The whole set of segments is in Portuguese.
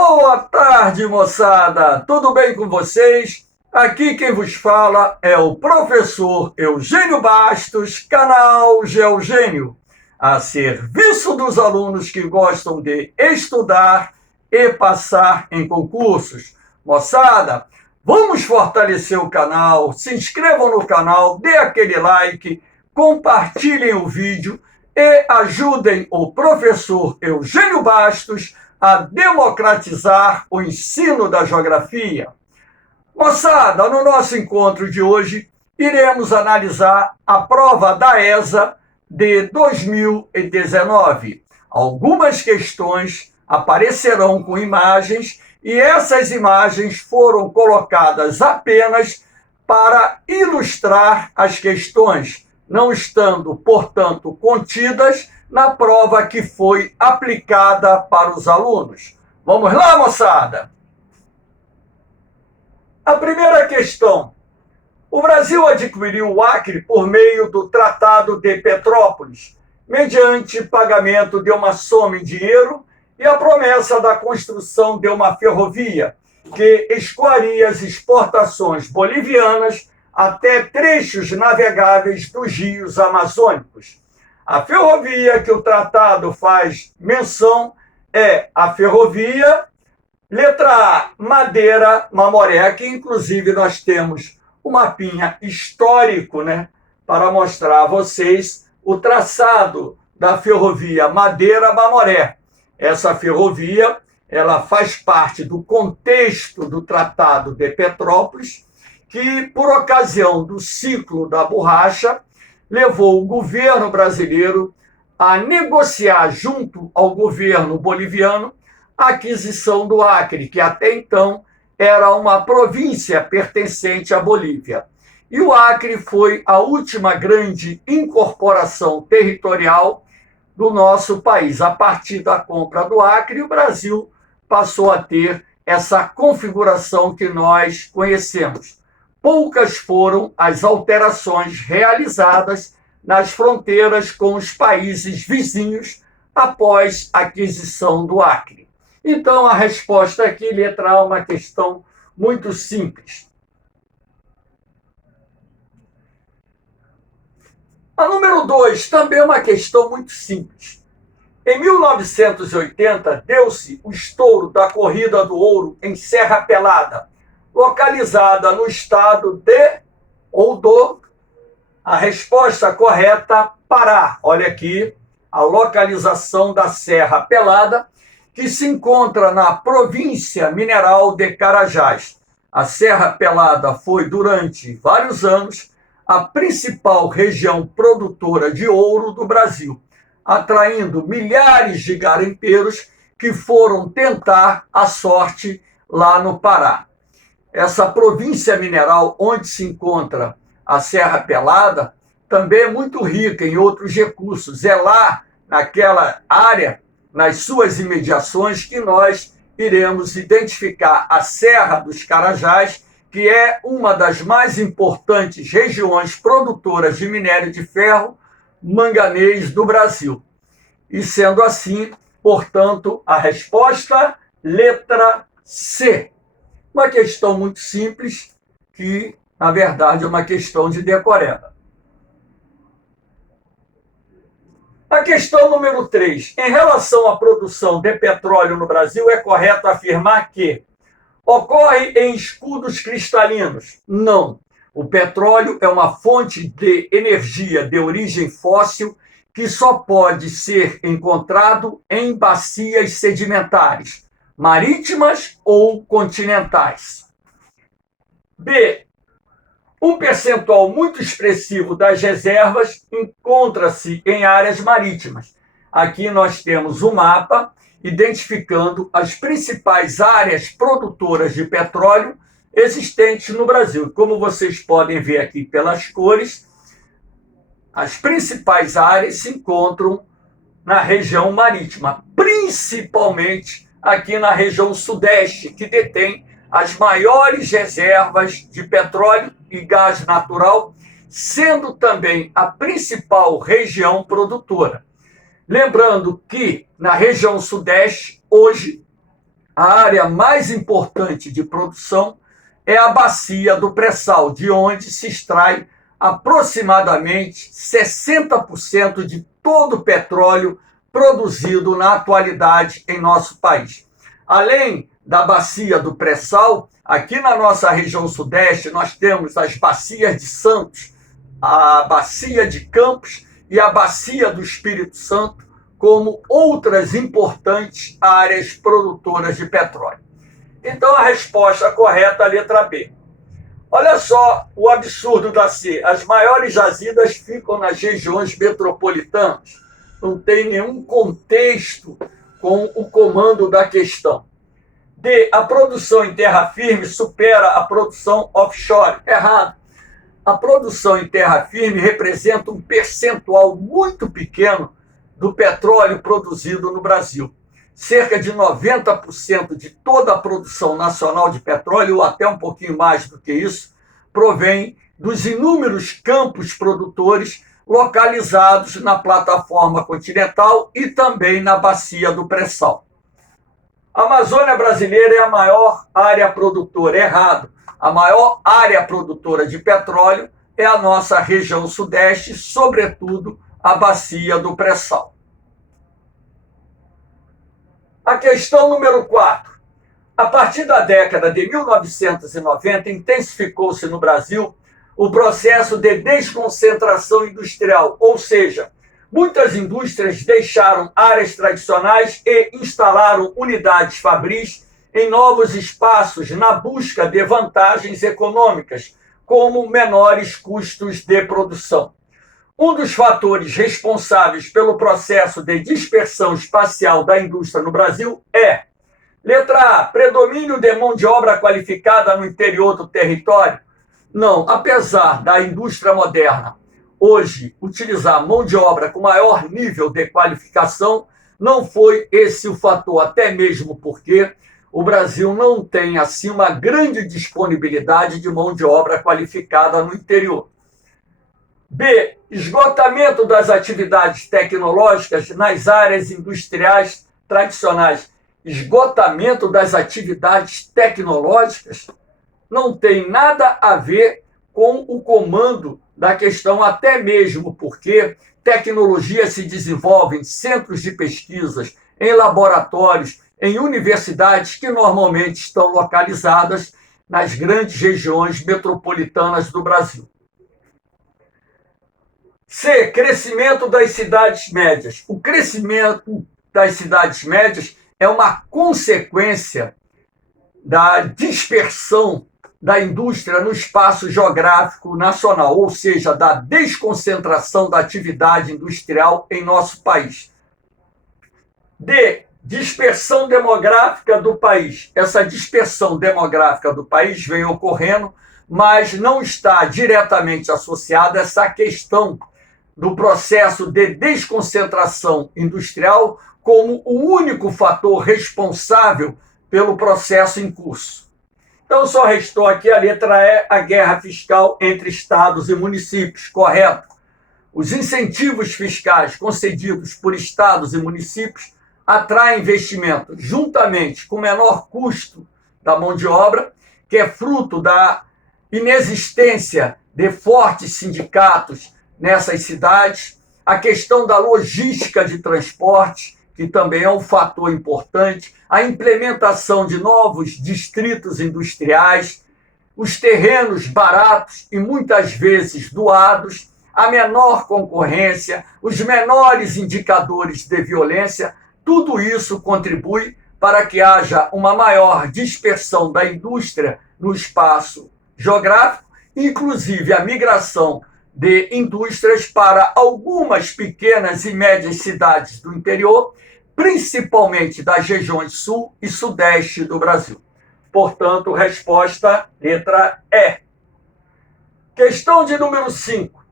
Boa tarde, moçada! Tudo bem com vocês? Aqui quem vos fala é o professor Eugênio Bastos, canal Geogênio, a serviço dos alunos que gostam de estudar e passar em concursos. Moçada, vamos fortalecer o canal, se inscrevam no canal, dê aquele like, compartilhem o vídeo e ajudem o professor Eugênio Bastos a democratizar o ensino da geografia. Moçada, no nosso encontro de hoje, iremos analisar a prova da ESA de 2019. Algumas questões aparecerão com imagens e essas imagens foram colocadas apenas para ilustrar as questões, não estando, portanto, contidas na prova que foi aplicada para os alunos. Vamos lá, moçada? A primeira questão. O Brasil adquiriu o Acre por meio do Tratado de Petrópolis, mediante pagamento de uma soma em dinheiro e a promessa da construção de uma ferrovia que escoaria as exportações bolivianas até trechos navegáveis dos rios amazônicos. A ferrovia que o tratado faz menção é a ferrovia, letra A, Madeira-Mamoré. Aqui, inclusive, nós temos um mapinha histórico, para mostrar a vocês o traçado da ferrovia Madeira-Mamoré. Essa ferrovia, ela faz parte do contexto do Tratado de Petrópolis, que, por ocasião do ciclo da borracha, levou o governo brasileiro a negociar junto ao governo boliviano a aquisição do Acre, que até então era uma província pertencente à Bolívia. E o Acre foi a última grande incorporação territorial do nosso país. A partir da compra do Acre, o Brasil passou a ter essa configuração que nós conhecemos. Poucas foram as alterações realizadas nas fronteiras com os países vizinhos após a aquisição do Acre. Então, a resposta aqui, letra A, é uma questão muito simples. A número 2 também é uma questão muito simples. Em 1980, deu-se o estouro da Corrida do Ouro em Serra Pelada, localizada no estado de ou do. A resposta correta, Pará. Olha aqui a localização da Serra Pelada, que se encontra na província mineral de Carajás. A Serra Pelada foi, durante vários anos, a principal região produtora de ouro do Brasil, atraindo milhares de garimpeiros que foram tentar a sorte lá no Pará. Essa província mineral onde se encontra a Serra Pelada também é muito rica em outros recursos. É lá, naquela área, nas suas imediações, que nós iremos identificar a Serra dos Carajás, que é uma das mais importantes regiões produtoras de minério de ferro, manganês do Brasil. E sendo assim, portanto, a resposta, letra C. Uma questão muito simples, que, na verdade, é uma questão de decoreba. A questão número 3. Em relação à produção de petróleo no Brasil, é correto afirmar que ocorre em escudos cristalinos? Não. O petróleo é uma fonte de energia de origem fóssil que só pode ser encontrado em bacias sedimentares, marítimas ou continentais. B. Um percentual muito expressivo das reservas encontra-se em áreas marítimas. Aqui nós temos um mapa identificando as principais áreas produtoras de petróleo existentes no Brasil. Como vocês podem ver aqui pelas cores, as principais áreas se encontram na região marítima, principalmente aqui na região sudeste, que detém as maiores reservas de petróleo e gás natural, sendo também a principal região produtora. Lembrando que na região sudeste, hoje, a área mais importante de produção é a bacia do pré-sal, de onde se extrai aproximadamente 60% de todo o petróleo produzido na atualidade em nosso país. Além da bacia do pré-sal, aqui na nossa região sudeste, nós temos as bacias de Santos, a bacia de Campos e a bacia do Espírito Santo, como outras importantes áreas produtoras de petróleo. Então, a resposta correta é a letra B. Olha só o absurdo da C. As maiores jazidas ficam nas regiões metropolitanas. Não tem nenhum contexto com o comando da questão. D. A produção em terra firme supera a produção offshore. Errado. A produção em terra firme representa um percentual muito pequeno do petróleo produzido no Brasil. Cerca de 90% de toda a produção nacional de petróleo, ou até um pouquinho mais do que isso, provém dos inúmeros campos produtores localizados na plataforma continental e também na bacia do pré-sal. A Amazônia brasileira é a maior área produtora. Errado. A maior área produtora de petróleo é a nossa região sudeste, sobretudo a bacia do pré-sal. A questão número 4. A partir da década de 1990, intensificou-se no Brasil o processo de desconcentração industrial, ou seja, muitas indústrias deixaram áreas tradicionais e instalaram unidades fabris em novos espaços na busca de vantagens econômicas, como menores custos de produção. Um dos fatores responsáveis pelo processo de dispersão espacial da indústria no Brasil é: letra A, predomínio de mão de obra qualificada no interior do território. Não, apesar da indústria moderna hoje utilizar mão de obra com maior nível de qualificação, não foi esse o fator, até mesmo porque o Brasil não tem assim uma grande disponibilidade de mão de obra qualificada no interior. B. Esgotamento das atividades tecnológicas nas áreas industriais tradicionais. Esgotamento das atividades tecnológicas não tem nada a ver com o comando da questão, até mesmo porque tecnologia se desenvolve em centros de pesquisas, em laboratórios, em universidades que normalmente estão localizadas nas grandes regiões metropolitanas do Brasil. C. Crescimento das cidades médias. O crescimento das cidades médias é uma consequência da dispersão da indústria no espaço geográfico nacional, ou seja, da desconcentração da atividade industrial em nosso país. D. Dispersão demográfica do país. Essa dispersão demográfica do país vem ocorrendo, mas não está diretamente associada a essa questão do processo de desconcentração industrial como o único fator responsável pelo processo em curso. Então, só restou aqui a letra E, a guerra fiscal entre estados e municípios, correto? Os incentivos fiscais concedidos por estados e municípios atraem investimento juntamente com o menor custo da mão de obra, que é fruto da inexistência de fortes sindicatos nessas cidades, a questão da logística de transporte, que também é um fator importante, a implementação de novos distritos industriais, os terrenos baratos e muitas vezes doados, a menor concorrência, os menores indicadores de violência, tudo isso contribui para que haja uma maior dispersão da indústria no espaço geográfico, inclusive a migração de indústrias para algumas pequenas e médias cidades do interior, principalmente das regiões sul e sudeste do Brasil. Portanto, resposta letra E. Questão de número 5.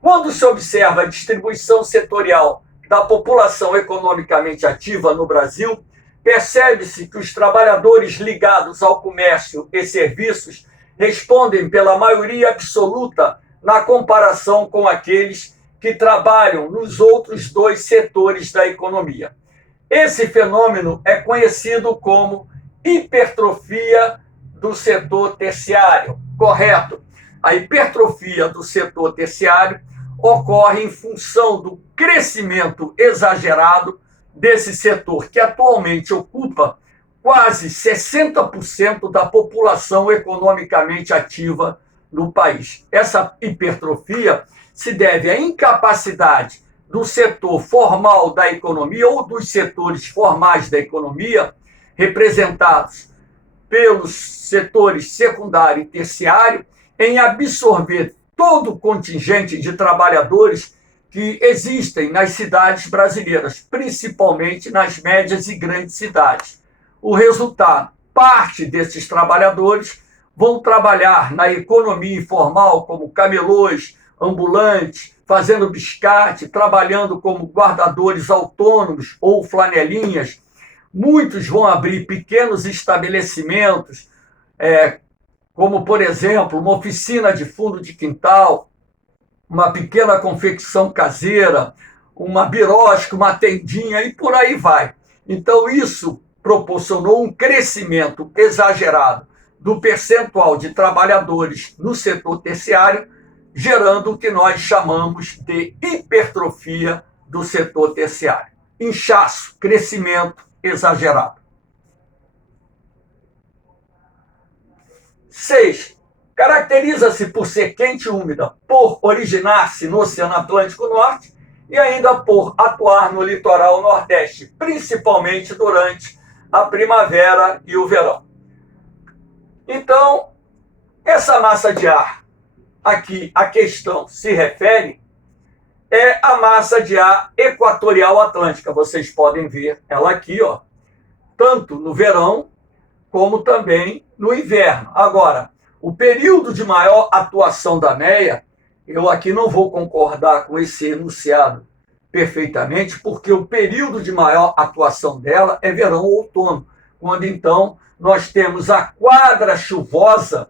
Quando se observa a distribuição setorial da população economicamente ativa no Brasil, percebe-se que os trabalhadores ligados ao comércio e serviços respondem pela maioria absoluta na comparação com aqueles que trabalham nos outros dois setores da economia. Esse fenômeno é conhecido como hipertrofia do setor terciário. Correto. A hipertrofia do setor terciário ocorre em função do crescimento exagerado desse setor, que atualmente ocupa quase 60% da população economicamente ativa no país. Essa hipertrofia se deve à incapacidade do setor formal da economia ou dos setores formais da economia, representados pelos setores secundário e terciário, em absorver todo o contingente de trabalhadores que existem nas cidades brasileiras, principalmente nas médias e grandes cidades. O resultado, parte desses trabalhadores vão trabalhar na economia informal como camelôs, ambulantes, fazendo biscate, trabalhando como guardadores autônomos ou flanelinhas. Muitos vão abrir pequenos estabelecimentos, como, por exemplo, uma oficina de fundo de quintal, uma pequena confecção caseira, uma birosca, uma tendinha e por aí vai. Então, isso proporcionou um crescimento exagerado do percentual de trabalhadores no setor terciário, gerando o que nós chamamos de hipertrofia do setor terciário. Inchaço, crescimento exagerado. 6. Caracteriza-se por ser quente e úmida, por originar-se no Oceano Atlântico Norte e ainda por atuar no litoral nordeste, principalmente durante a primavera e o verão. Então, essa massa de ar, aqui a questão se refere, é a massa de ar equatorial atlântica. Vocês podem ver ela aqui, ó, tanto no verão como também no inverno. Agora, o período de maior atuação da NEA, eu aqui não vou concordar com esse enunciado perfeitamente, porque o período de maior atuação dela é verão ou outono, quando então nós temos a quadra chuvosa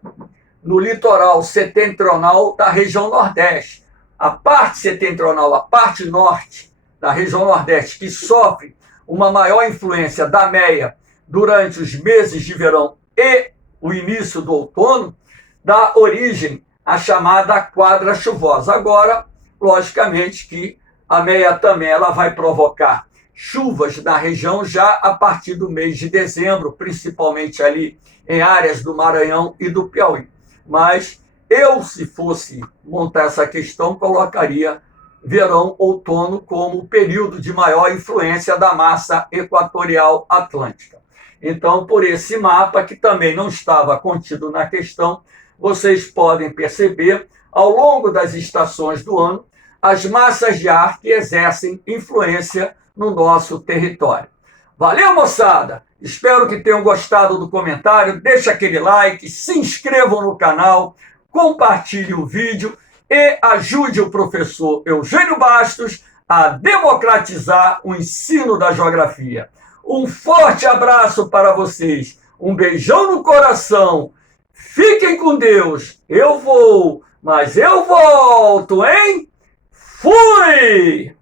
no litoral setentrional da região Nordeste. A parte setentrional, a parte norte da região Nordeste, que sofre uma maior influência da NEA durante os meses de verão e o início do outono, dá origem à chamada quadra chuvosa. Agora, logicamente que a NEA também ela vai provocar chuvas na região já a partir do mês de dezembro, principalmente ali em áreas do Maranhão e do Piauí. Mas eu, se fosse montar essa questão, colocaria verão, outono como o período de maior influência da massa equatorial atlântica. Então, por esse mapa, que também não estava contido na questão, vocês podem perceber, ao longo das estações do ano, as massas de ar que exercem influência no nosso território. Valeu, moçada! Espero que tenham gostado do comentário. Deixe aquele like, se inscrevam no canal, compartilhe o vídeo e ajude o professor Eugênio Bastos a democratizar o ensino da geografia. Um forte abraço para vocês, um beijão no coração, fiquem com Deus, eu vou, mas eu volto, hein? Fui!